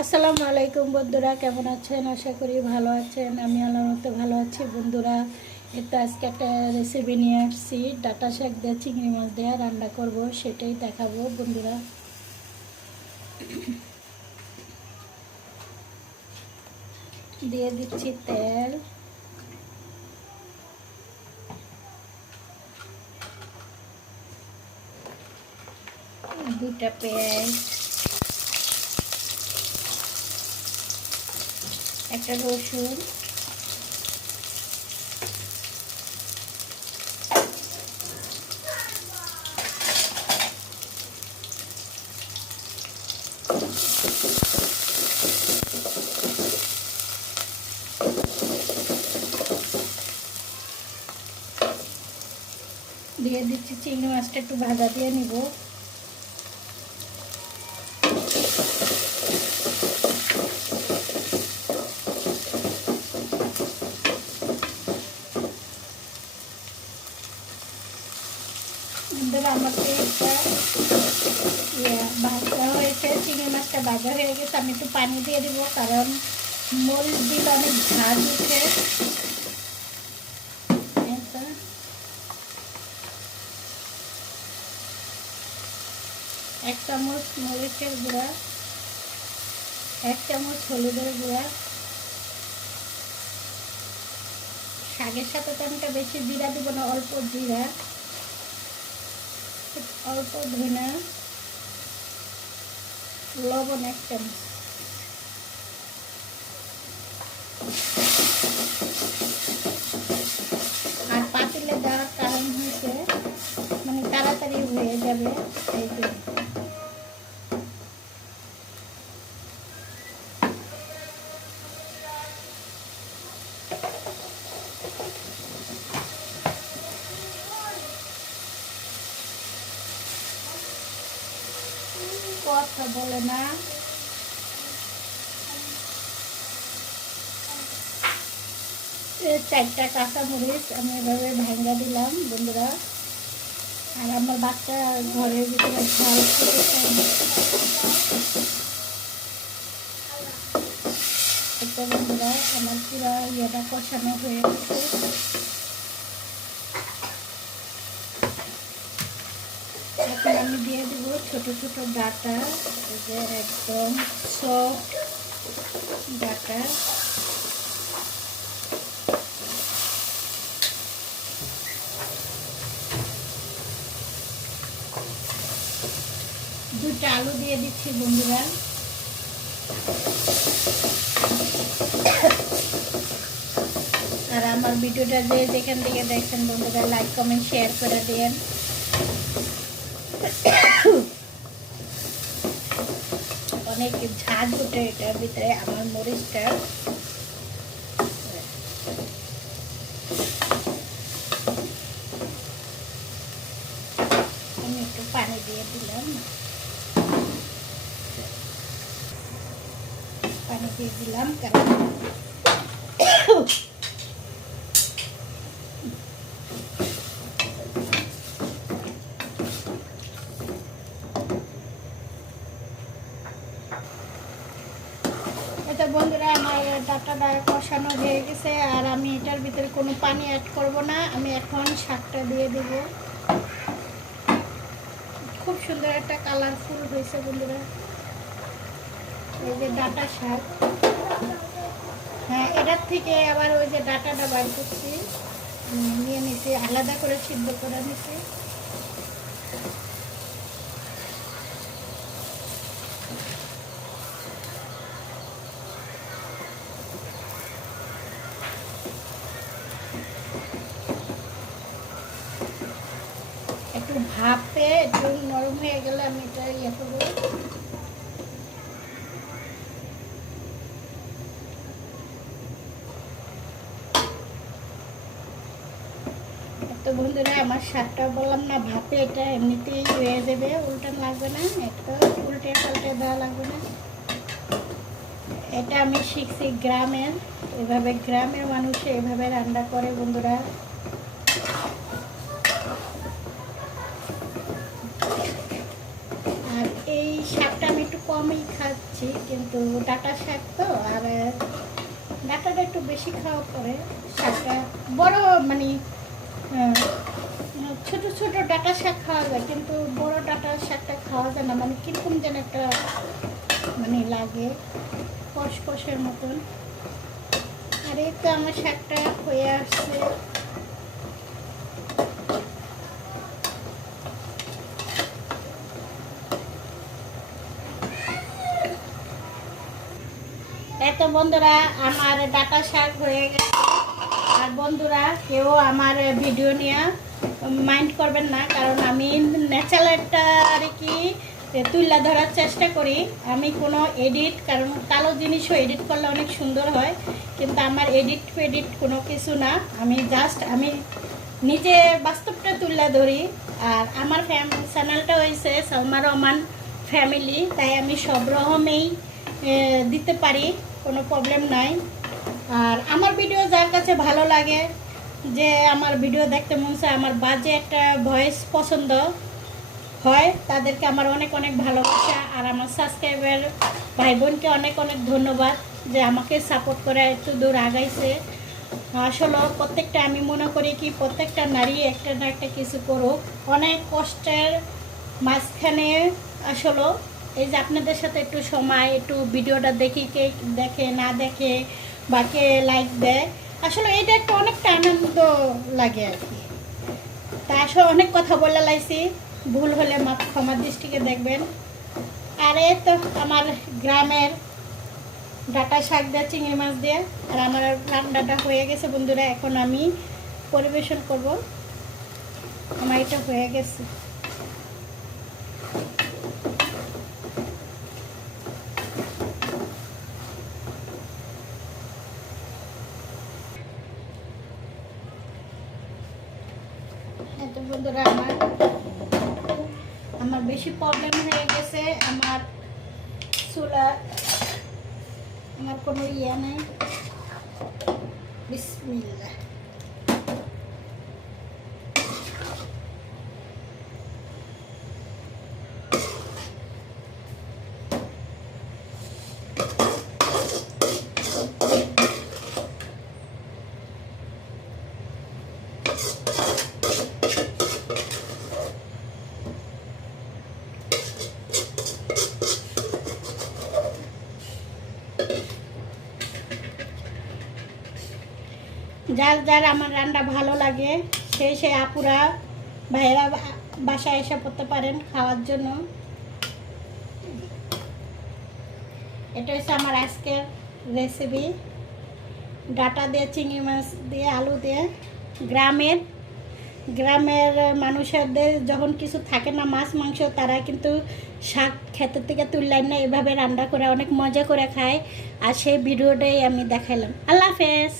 আসসালামু আলাইকুম বন্ধুরা, কেমন আছেন? আশা করি ভালো আছেন। আমি আল্লাহর মতো ভালো আছি বন্ধুরা। এটা আজকে একটা রেসিপি নিয়ে আসছি, ডাঁটা শাক দিয়ে চিংড়ি মাছ দিয়ে রান্না করব, সেটাই দেখাবো বন্ধুরা। দিয়ে দিচ্ছি তেল, দুটা পেঁয়াজ, একটা রসুন, দিয়ে দিচ্ছি চিংড়ি মাছটা একটু ভাজা দিয়ে নিব। আমাকে ভাজা হয়েছে, চিংড়ি মাছটা ভাজা হয়ে গেছে। আমি একটু পানি দিয়ে দিব, কারণ মরিচ দিলে অনেক ঝাঁজ উঠে। এক চামচ মরিচের গুঁড়া, এক চামচ হলুদের গুঁড়া। শাকের সাথে তো আমি বেশি জিরা দিব না, অল্প জিরা, অল্প ধনা, লবণ এক চামচ। আর পাতিলে দেওয়ার কারণ হচ্ছে মানে তাড়াতাড়ি হয়ে যাবে এই জন্য। কথা বলে না। চারটা কাঁচামরিচ আমি এভাবে ভাঙা দিলাম বন্ধুরা। আর আমার বাচ্চা ঘরের ভিতরে ঝাল খেতে চায় না। এটা বন্ধুরা আমার পুরো ইয়েটা কষানো হয়ে গেছে। এখন আমি দিয়ে দেব ছোট ছোট ডাঁটা, যে একদম সফট ডাঁটা। দুটা আলু দিয়ে দিচ্ছি বন্ধুরা। আর আমার ভিডিওটা যে যেখান থেকে দেখছেন বন্ধুরা, লাইক কমেন্ট শেয়ার করে দেন। অনেক ঝাঁজ ওঠে এটার ভিতরে আমার মরিচটা। আমি একটু পানি দিয়ে দিলাম, পানি দিয়ে দিলাম কারণ এটা বন্ধুরা আমার ডাঁটাটা কষানো হয়ে গেছে। আর আমি এটার ভিতরে কোনো পানি অ্যাড করব না। আমি এখন শাকটা দিয়ে দেব। খুব সুন্দর একটা কালারফুল হয়েছে বন্ধুরা, এই যে ডাঁটা শাক। হ্যাঁ, এটার থেকে আবার ওই যে ডাঁটাটা বার করছি, নিয়ে নিছি, আলাদা করে সিদ্ধ করে নিছি। একটু ভাপে একটু নরম হয়ে গেলে আমি এটা ইয়ে করবো। তো বন্ধুরা আমার শাকটা বললাম না ভাপে, এটা এমনিতেই হয়ে যাবে, উল্টান লাগবে না, একটা উল্টে পাল্টে দেওয়া লাগবে না। এটা আমি শিখছি গ্রামের, এভাবে গ্রামের মানুষ এভাবে রান্না করে বন্ধুরা। আর এই শাকটা আমি একটু খাচ্ছি, কিন্তু ডাঁটা শাক তো, আর ডাঁটাটা একটু বেশি খাওয়া পরে শাকটা বড় মানে ছোট ছোট ডাঁটা শাক খাওয়া যায়, কিন্তু বড় ডাঁটা শাকটা খাওয়া যায় না, মানে কীরকম যেন একটা মানে লাগে কষকষের মতন। আর এই তো আমার শাকটা হয়ে আসছে। এত বন্ধুরা আমার ডাঁটা শাক হয়ে গেছে। আর বন্ধুরা কেউ আমার ভিডিও নিয়ে মাইন্ড করবেন না, কারণ আমি ন্যাচারালটা আর কি তুলে ধরার চেষ্টা করি। আমি কোনো এডিট, কারণ কালো জিনিসও এডিট করলে অনেক সুন্দর হয়, কিন্তু আমার এডিট ফেডিট কোনো কিছু না। আমি জাস্ট আমি নিজে বাস্তবটা তুলে ধরি। আর আমার চ্যানেলটা হয়েছে সালমা রহমান ফ্যামিলি, তাই আমি সব রকমেই দিতে পারি, কোনো প্রবলেম নাই। আর আমার ভিডিও যার কাছে ভালো লাগে, যে আমার ভিডিও দেখতে মন চায়, আমার বাজে একটা ভয়েস পছন্দ হয়, তাদেরকে আমার অনেক অনেক ভালোবাসা। আর আমার সাবস্ক্রাইবার ভাই বোনকে অনেক অনেক ধন্যবাদ যে আমাকে সাপোর্ট করে একটু দূর আগাইছে। আসলে প্রত্যেকটা আমি মনে করি কি প্রত্যেকটা নারী একটা না একটা কিছু করুক, অনেক কষ্টের মাঝখানে আসলে এই যে আপনাদের সাথে একটু সময় একটু ভিডিওটা দেখি, কে দেখে না দেখে বা কে লাইক দেয়, আসলে এটা একটা অনেকটা আনন্দ লাগে আর কি। তা আসলে অনেক কথা বলে লাইছি, ভুল হলে মাপ ক্ষমা দৃষ্টিকে দেখবেন। আর এই তো আমার গ্রামের ডাঁটা শাক দিয়ে চিংড়ি মাছ দিয়ে, আর আমার রান্নাটা হয়ে গেছে বন্ধুরা। এখন আমি পরিবেশন করব, আমার এটা হয়ে গেছে। তো বন্ধুরা আমার বেশি প্রবলেম হয়ে গেছে, আমার চুলা আমার কোনো ইয়ে নেই। বিসমিল্লাহ। যার যার আমার রান্না ভালো লাগে সেই আপুরা ভাইয়েরা বাসায় এসে পড়তে পারেন খাওয়ার জন্য। এটা হচ্ছে আমার আজকের রেসিপি, ডাঁটা দিয়ে চিংড়ি মাছ দিয়ে আলু দিয়ে। গ্রামের মানুষদের যখন কিছু থাকে না মাছ মাংস, তারা কিন্তু শাক ক্ষেতের থেকে তুললেন না, এভাবে রান্না করে অনেক মজা করে খায়। আর সেই ভিডিওটাই আমি দেখাইলাম। আল্লাহ হাফেজ।